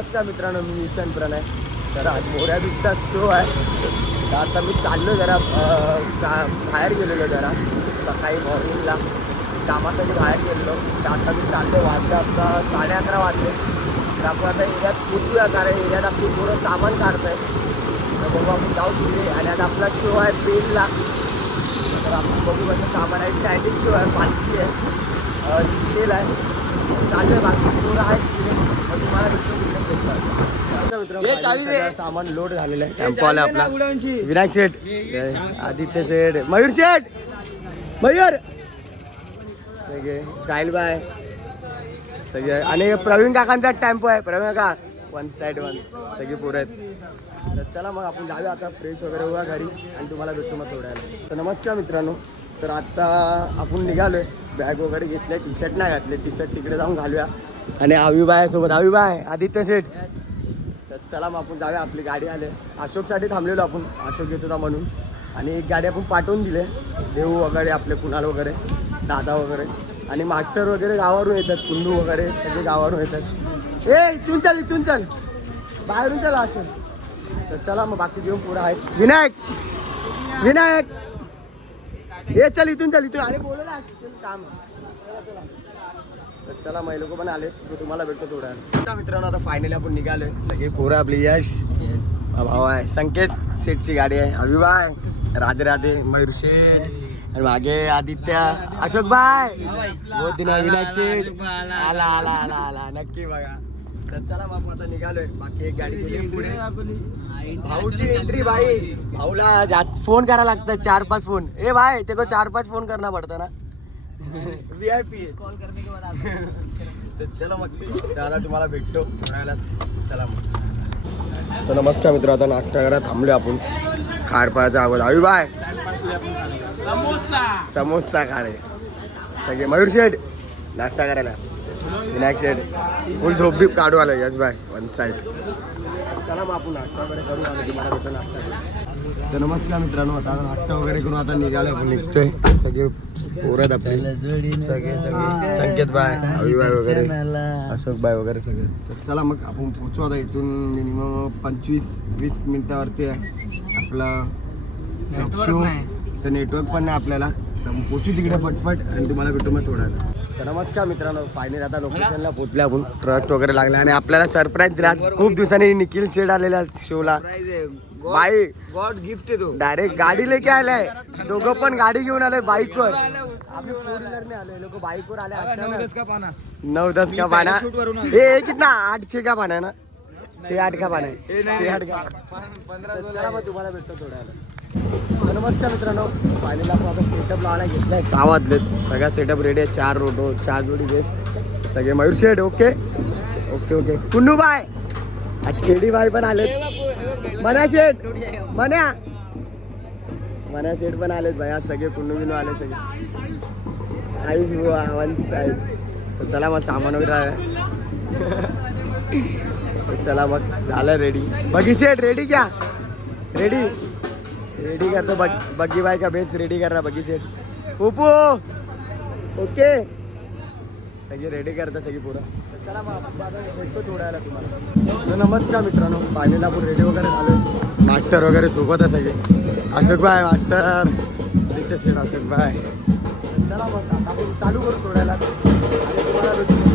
नमस्कार मित्रांनो, मी निशांत प्रणय. तर आज मोऱ्या बीचचा शो आहे. तर आता मी चाललो जरा बाहेर गेलेलो जरा सकाळी मॉर्निंगला कामासाठी बाहेर गेलेलो. तर आता मी चाललो, वाजले आता 11:30 वाजले. तर आपण आता एरियात पोचूया, कारण एरियात आपली थोडं सामान काढतं आहे. तर बघू आपण जाऊ तिथे. आणि आता आपला शो आहे पेनला. तर आपण बघू कसं सामान आहे. स्टँडिंग शो आहे, पालखी आहे, डिटेल आहे, चालू आहे. बाकी थोडं आहे तिथे. मग तुम्हाला भेटतो सामान लोड झालेलं आहे. टेम्पो आला आपला विनायक शेठ, आदित्य शेठ, मयूर शेठ, मयूर सगळे साहिल बाय सगळे. आणि प्रवीण काकांचा टेम्पो आहे. प्रवीण काका 1 साईड 1 सगळी पोरं आहेत. तर चला मग आपण जाऊया आता, फ्रेश वगैरे होऊया घरी आणि तुम्हाला भेटतो मग थोड्या वेळाने. तर नमस्कार मित्रांनो, तर आता आपण निघालोय. बॅग वगैरे घेतले, टी शर्ट नाही घातले, टी शर्ट तिकडे जाऊन घालूया. आणि आवीबाय सोबत, आवीबाय, आदित्य शेठ. तर चला मग आपण जाऊया. आपली गाडी आले, अशोकसाठी थांबलेलो आपण, अशोक येत होता म्हणून. आणि एक गाडी आपण पाठवून दिले, देऊ वगैरे आपले कुणाल वगैरे, दादा वगैरे. आणि मास्टर वगैरे गावावरून येतात, कुंडू वगैरे सगळे गावावरून येतात. इथून चल, इथून चल, बाहेरून चला असं. तर चला मग बाकी घेऊन पुढं आहेत. विनायक, विनायक हे चल, इथून चल, इथून. आणि बोलू ना काम. तर चला मग लोक पण आले, तुम्हाला भेटतो थोड्या. मित्रांनो आता फायनली आपण निघालोय. सगळे पोरं आपली, यश भाऊ आहे, संकेत शेठची गाडी आहे, अभिबाय, राधे राधे, मयूर शेठ, आणि मागे आदित्य, अशोक बाय, बहुत दिन विनायक शेठ आला आला आला आला नक्की बघा. तर चला मग आपण आता निघालोय. बाकी एक गाडी गेली पुढे. भाऊची एंट्री भाई, भाऊला जास्त फोन करायला लागतात, 4-5 फोन. ए भाई ते को 4-5 फोन करना पडता ना, VIP कॉल करने के बाद. तर चला मग दादा तुम्हाला भेटतो थोड्या. चला मग. तर नमस्कार मित्र, आता नाश्ता करा थांबलो आपण खारपाचा आवाज. अवी बाय समोसा खाणे सगळे. मयूर शेठ नाश्ता करायला, विनायक शेठ फुल झोप बीप काढू आलं. यश बाय 1 साईड. चला मग आपण नाश्ता वगैरे करू आणि तुम्हाला भेटतो नाश्ता करू. तर नमस्कार मित्रांनो, आता नाश्ता वगैरे करून आता निघालो आपण, निघतोय. सगळे पोरत आपले सगळे सगळे, संकेत बाय, अभिबाय वगैरे, अशोक बाय वगैरे सगळे. तर चला मग आपण पोचू आता. इथून मिनिमम 25-20 मिनिटावरती आहे आपला शो. तर नेटवर्क पण नाही आपल्याला, तर पोचू तिकडे फटफट आणि तुम्हाला भेटू मग थोडा. तर नमस्कार मित्रांनो, फायनली आता लोकेशनला पोचले आपण. ट्रस्ट वगैरे लागला आणि आपल्याला सरप्राईज दिला. खूप दिवसांनी निखिल शेड आलेला शोला. बाई गॉड गिफ्ट आहे तो. डायरेक्ट गाडी लेके आलाय, दोघं पण गाडी घेऊन आलोय बाईकवर. आम्ही 4 व्हीलरने आलोय, लोक बाईकवर आले. 9-10 का पाना, 9-10 का पाना. हे कितना 8-6 का पाना है ना, 6-8 का पाना है, 6-8 का 15. चला मग तुम्हाला भेटतो थोड्या. नमस्कार मित्रांनो, फायनल आपण आता सेटअप लावायला घेतलाय. 6 वाजलेत, सगळा सेटअप रेडी आहे. 4 रोडो, 4 जोडी घेत सगळे. मयूर शेठ ओके ओके ओके. कुंडू बाय, आज केडी बाय पण आलेत. मना शेठ, मना शेठ पण आलेत भाई आज सगळे. कुंडू बिनू आले सगळे. आयुष बुवा 1 साईड. तर चला मग सामान वगैरे आहे. चला मग झालं रेडी. बगी शेठ रेडी क्या, रेडी रेडी करतो. बग्गी बाय का बेच रेडी कर रहा बग्गी सेट. पुपू ओके, सगळे रेडी करता सगळी पुरा. चला मग आपण भेटतो थोड्या वेळाला तुम्हाला. नमस्कार मित्रांनो, फायनल आपण रेडी वगैरे झालो. मास्टर वगैरे सोबत आहे सगळे. Ashok bye master, Ashok bye. चला मग आता आपण चालू करू थोड्या वेळाला आणि तुम्हाला भेटतो.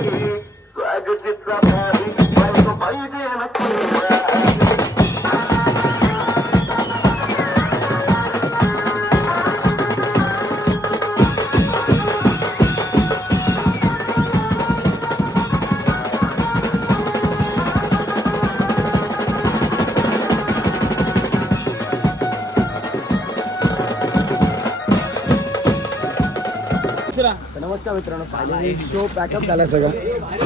तर नमस्कार मित्रांनो, फायनली शो पॅकअप झाला सगळं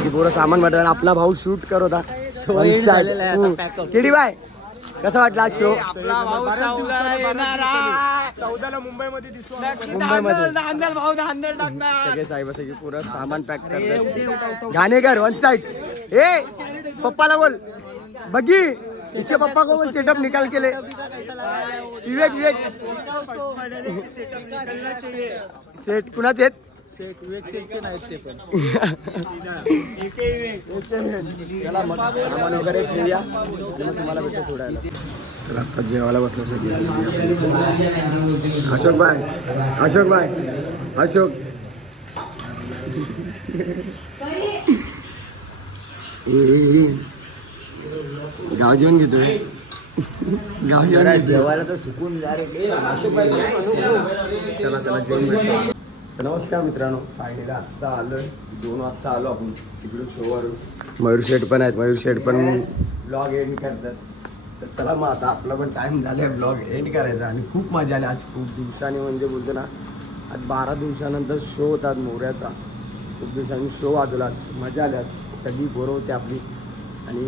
की पुरं सामान म्हटलं. आपला भाऊ शूट करत होता. केडी बाय कसा वाटला शो? 14ला मुंबईमध्ये दिसतो. सगळे साहेब सगळे पुरं सामान पॅक करतात. Ghanekar one side. ए पप्पाला बोल बघी इथे पप्पा को बोल सेटअप निकाल के ले. विवेक विवेक सेट कुणाच आहेत? चला मग सामान वगैरे ठेवूया आणि मग तुम्हाला भेटतो सोडायला. तर आता जेवायला बसलं सगळे. अशोक भाई अशोक भाई अशोक गाव जेवण घेतोय. गाव जेवण जेवायला तर सुकून. चला चला जेवण भेटतो. तर नमस्कार मित्रांनो, फायनली आत्ता आलोय. 2 वाजता आलो आपण तिकडून शोवरून. मयूर शेठ पण आहेत. मयूर शेठ पण ब्लॉग एंड करतात. तर चला मग आता आपला पण टाईम झाला आहे ब्लॉग एंड करायचा. आणि खूप मजा आली आज. खूप दिवसांनी म्हणजे बोलतो ना, आज 12 दिवसानंतर शो होतात मोऱ्याचा. खूप दिवसांनी शो वाजवला. आज मजा आली. आज सगळी पोरं होती आपली. आणि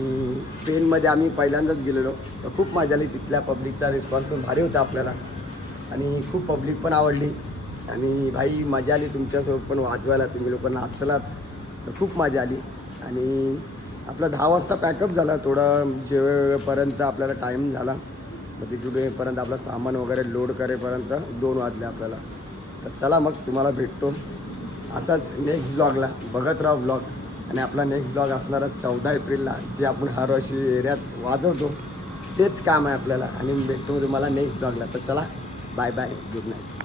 ट्रेनमध्ये आम्ही पहिल्यांदाच गेलेलो. तर खूप मजा आली. तिथल्या पब्लिकचा रिस्पॉन्स पण भारी होता आपल्याला. आणि खूप पब्लिक पण आवडली. आणि भाई मजा आली तुमच्यासोबत पण वाजवायला. तुम्ही लोक नाचलात तर खूप मजा आली. आणि आपला 10 वाजता पॅकअप झाला. थोडं जेवेपर्यंत आपल्याला टाईम झाला. मग तिथूनपर्यंत आपलं सामान वगैरे लोड करेपर्यंत 2 वाजले आपल्याला. तर चला मग तुम्हाला भेटतो असाच नेक्स्ट ब्लॉगला. बघत राहा ब्लॉग. आणि आपला नेक्स्ट ब्लॉग असणारा 14 एप्रिलला, जे आपण हर वर्षी एरियात वाजवतो तेच काम आहे आपल्याला. आणि भेटतो तुम्हाला नेक्स्ट ब्लॉगला. तर चला बाय बाय, गुड नाईट.